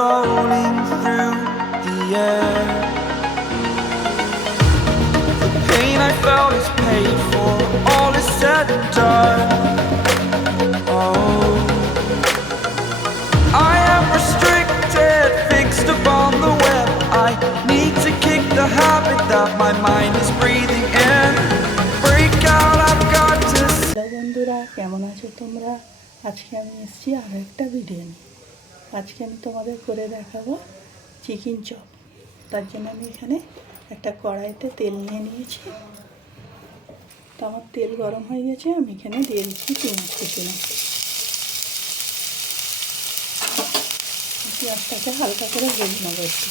floating through the air. The pain I felt is paid for, all is said and done. Oh, I am restricted, fixed upon the web. I need to kick the habit that my mind is breathing in. Break out, I've got to. বন্ধুরা কেমন আছো তোমরা? আজকে আমি এসেছি আর একটা video নিয়ে। আজকে আমি তোমাদের করে দেখাবো চিকেন চপ। তার জন্য আমি এখানে একটা কড়াইতে তেল নিয়ে নিয়েছি। তো আমার তেল গরম হয়ে গেছে, আমি এখানে দিয়ে দিচ্ছি পেঁয়াজ কুচি। পেঁয়াজটাকে হালকা করে ভেজে নেবো একটু।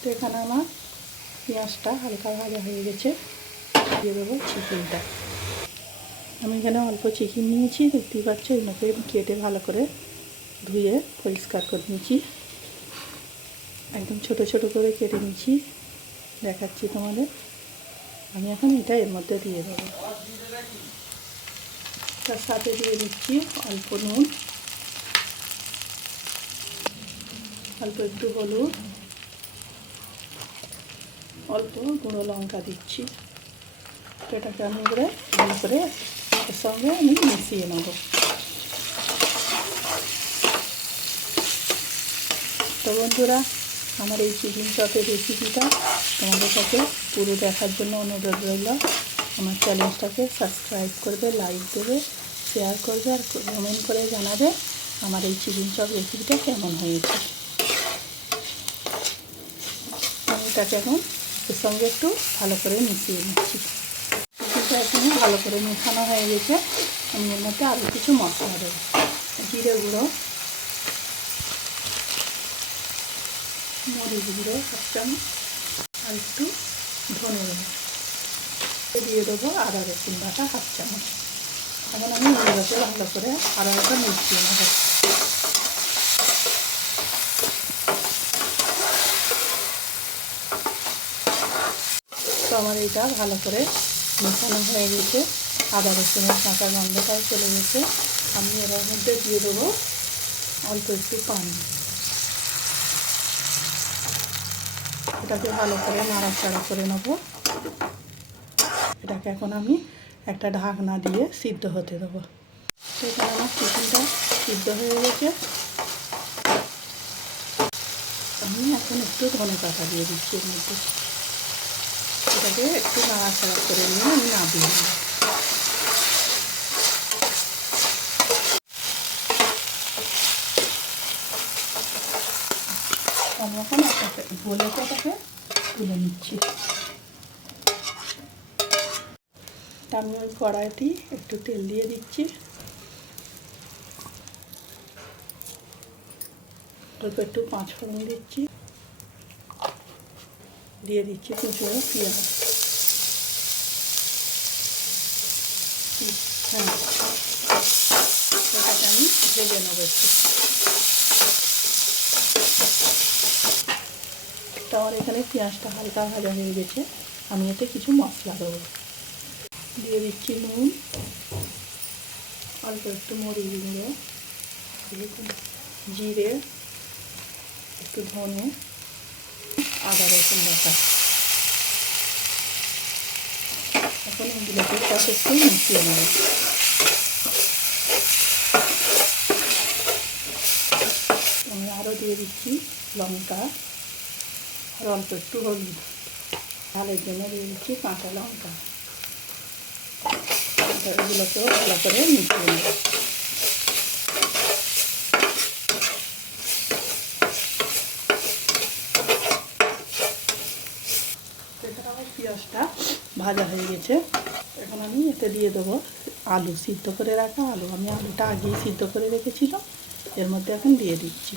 তো এখানে আমার পেঁয়াজটা হালকা ভাজা হয়ে গেছে, দিয়ে দেবো চিকেনটা। আমি এখানে অল্প চিকেন নিয়েছি, দেখতেই পাচ্ছ। এগুলোকে কেটে ভালো করে ধুয়ে পরিষ্কার করে নিয়েছি, একদম ছোট ছোট করে কেটে নিয়েছি, দেখাচ্ছি তোমাদের। আমি এখন এটা এর মধ্যে দিয়ে দেবো। তার সাথে দিয়ে দিচ্ছি অল্প নুন, অল্প একটু হলুদ, অল্প গুঁড়ো লঙ্কা দিচ্ছি। তো এটাকে আমি এবারে ভালো করে এর সঙ্গে আমি মিশিয়ে নেব। তো বন্ধুরা, আমার এই চিকেন চপের রেসিপিটা তোমাদের সাথে পুরো দেখার জন্য অনুরোধ রইল। আমার চ্যানেলটাকে সাবস্ক্রাইব করবে, লাইক দেবে, শেয়ার করবে আর কমেন্ট করে জানাবে আমার এই চিকেন চপ রেসিপিটা কেমন হয়েছে। আমি এটাকে এখন এর সঙ্গে একটু ভালো করে মিশিয়ে নিচ্ছি। চিকেনটা এখানে ভালো করে মেশানো হয়ে গেছে। আমি এর মধ্যে আরও কিছু মশলা দেবো। জিরে গুঁড়ো, মরিচ গুঁড়ো 1 চামচ, আর একটু ধনে গুঁড়ো দিয়ে দেবো, আদা রসুন বাটা 1/2 চামচ। এখন আমি এগুলোকে ভালো করে আদাটা মিশিয়ে নেব। তো আমার এটা ভালো করে মেশানো হয়ে গেছে, আদা রসুনের কাঁচা গন্ধটাও চলে গেছে। আমি এর মধ্যে দিয়ে দেবো অল্প একটু পানি। এটাকে ভালো করে নাড়াচাড়া করে নেব। এটাকে এখন আমি একটা ঢাকনা দিয়ে সিদ্ধ হতে দেবো। তো এখানে আমার চিকেনটা সিদ্ধ হয়ে গেছে। আমি এখন একটু ধনে পাতা দিয়ে দিচ্ছি এর মধ্যে। এটাকে একটু নাড়াচাড়া করে নিয়ে আমি নামিয়ে নেব। আমি এখন একটা বলেতে এটাকে তুলে নিচ্ছি। আমি ওই কড়াইতে একটু তেল দিয়ে দিচ্ছি, অল্প একটু 5 ফোড়ন দিচ্ছি, দিয়ে দিচ্ছি কুচনো পেঁয়াজ। হ্যাঁ, এটাকে আমি ভেজে নেবো একটু। তো আমার এখানে পেঁয়াজটা হালকা ভাজা হয়ে গেছে। আমি এতে কিছু মশলা দেবো। দিয়ে দিচ্ছি নুন, অল্প একটু মরিচ গুঁড়ো, জিরে, একটু ধনে, আদা রসুন বাটা। এখন এগুলোকে সাথে একটু মিশিয়ে নেব। আমি আরও দিয়ে দিচ্ছি লঙ্কা আর অল্প একটু হলুদ। ঝালের জন্য দিয়ে দিচ্ছি কাঁচা লঙ্কা। এগুলোকেও ভালো করে মিশিয়ে নেব। এখানে আমার পেঁয়াজটা ভাজা হয়ে গেছে। এখন আমি এতে দিয়ে দেবো আলু, সিদ্ধ করে রাখা আলু। আমি আলুটা আগেই সিদ্ধ করে রেখেছিলাম, এর মধ্যে এখন দিয়ে দিচ্ছি।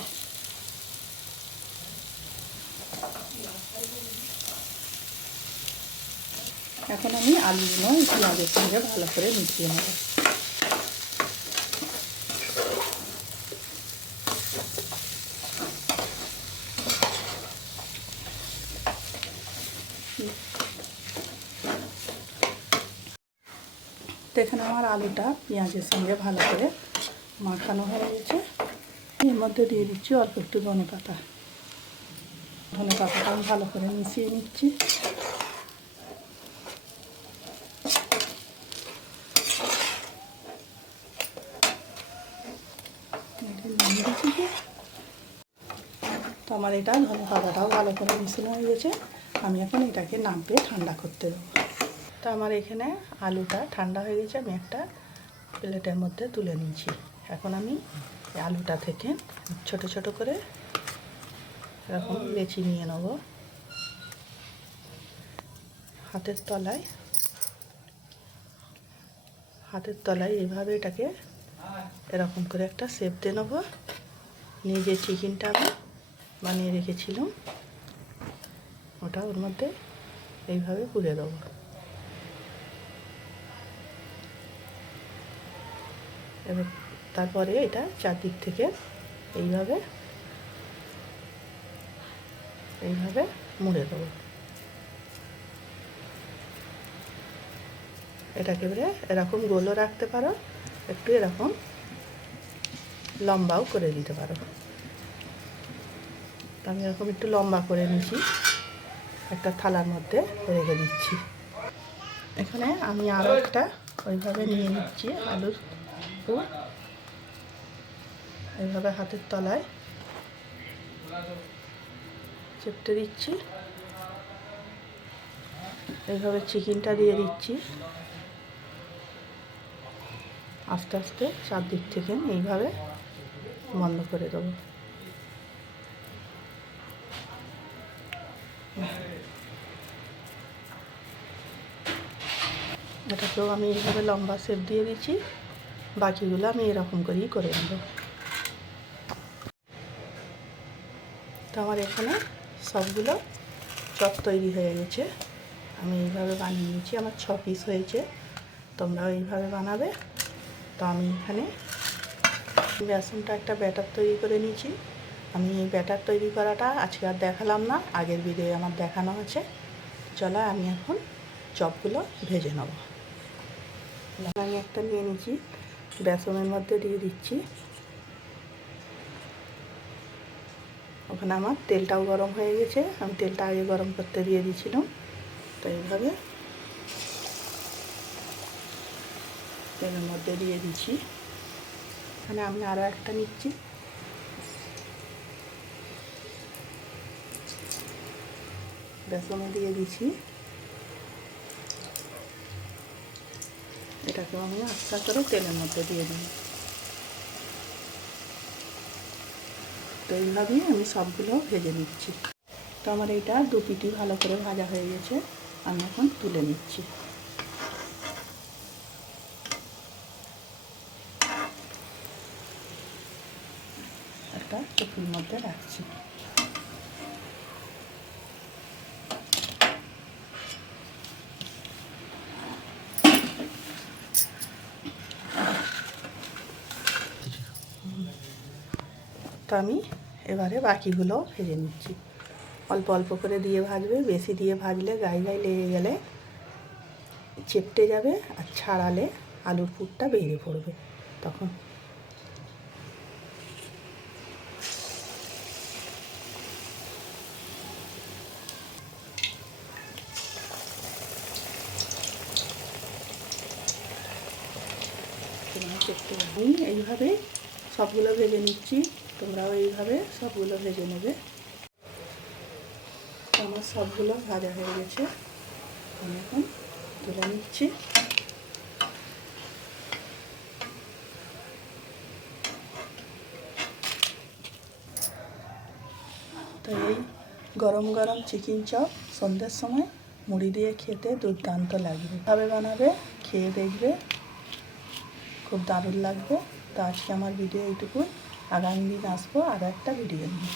এখন আমি আলুগুলো পেঁয়াজের সঙ্গে ভালো করে মিশিয়ে নেব। তো এখানে আমার আলুটা পেঁয়াজের সঙ্গে ভালো করে মাখানো হয়ে গেছে। এর মধ্যে দিয়ে দিচ্ছি অল্প একটু ধনে পাতা। ধনে পাতাটা আমি ভালো করে মিশিয়ে নিচ্ছি। তো আমার এটা ধনে পাতাটাও ভালো করে মিশানো হয়ে গেছে। আমি এখন এটাকে নামিয়ে ঠান্ডা করতে দেবো। তো আমার এখানে আলুটা ঠান্ডা হয়ে গেছে, আমি একটা প্লেটের মধ্যে তুলে নিয়েছি। এখন আমি আলুটা থেকে ছোট ছোট করে এরকম লেচি নিয়ে নেব। হাতের তলায় এইভাবে এটাকে এরকম করে একটা শেপ দিয়ে নেব। নিয়ে যে চিকেনটা আমি বানিয়ে রেখেছিলাম ওটা ওর মধ্যে এইভাবে পুড়ে দেবো। এবার তারপরে এটা চারদিক থেকে এইভাবে মুড়ে দেবো। এটাকে এবারে এরকম গোলও রাখতে পারো, একটু এরকম লম্বাও করে দিতে পারো। আমি এরকম একটু লম্বা করে নিচ্ছি, একটা থালার মধ্যে রেখে দিচ্ছি। এখানে আমি আরও একটা ওইভাবে নিয়ে নিচ্ছি আলুর পুর। এইভাবে হাতের তলায় চেপটে দিচ্ছি। এইভাবে চিকেনটা দিয়ে দিচ্ছি। আস্তে আস্তে চারদিক থেকে এইভাবে বন্ধ করে দেবো। এটাকেও আমি এইভাবে লম্বা শেপ দিয়ে দিচ্ছি। বাকিগুলো আমি এরকম করেই করে নেব। তো আমার এখানে সবগুলো চপ তৈরি হয়ে গেছে। আমি এইভাবে বানিয়ে নিয়েছি, আমার 6 পিস হয়েছে। তোমরাও এইভাবে বানাবে। তো আমি এখানে বেসনটা একটা ব্যাটার তৈরি করে নিয়েছি। আমি এই ব্যাটার তৈরি করাটা আজকে আর দেখালাম না, আগের ভিডিওয়ে আমার দেখানো আছে। চলো আমি এখন চপগুলো ভেজে নেব। আমি একটা নিয়ে নিচ্ছি, বেসনের মধ্যে দিয়ে দিচ্ছি। ওখানে আমার তেলটাও গরম হয়ে গেছে, আমি তেলটা আগে গরম করতে দিয়ে দিয়েছিলাম। তো এইভাবে তেলের মধ্যে দিয়ে দিচ্ছি। এখানে আমি আরও একটা নিচ্ছি। বেসনে দিয়ে দিচ্ছি। এটাকে আমি আস্তে করে তেলের মধ্যে দিয়ে দিই। তো এইভাবেই আমি সবগুলো ভেজে নিচ্ছি। তো আমার এইটা 2 পিঠই ভালো করে ভাজা হয়ে গেছে, আমি এখন তুলে নিচ্ছি। একটা চুপির মধ্যে রাখছি। তো আমি এবারে বাকিগুলো ভেজে নিচ্ছি। অল্প অল্প করে দিয়ে ভাজবে, বেশি দিয়ে ভাজলে গায়ে গায়ে লেগে গেলে চেপটে যাবে, আর ছাড়ালে আলুর পুরটা বেরিয়ে পড়বে। তখন আমি এইভাবে সবগুলো ভেজে নিচ্ছি, তোমরাও এইভাবে সবগুলো ভেজে নেবে। আমার সবগুলো ভাজা হয়ে গেছে, আমি এখন তুলে নিচ্ছি। তো এই গরম গরম চিকেন চপ সন্ধ্যের সময় মুড়ি দিয়ে খেতে দুর্দান্ত লাগবে। এভাবে বানাবে, খেয়ে দেখবে, খুব দারুণ লাগবে। তো আজকে আমার ভিডিও এইটুকু। আগামী দিন আসবো আরও একটা ভিডিও নিয়ে।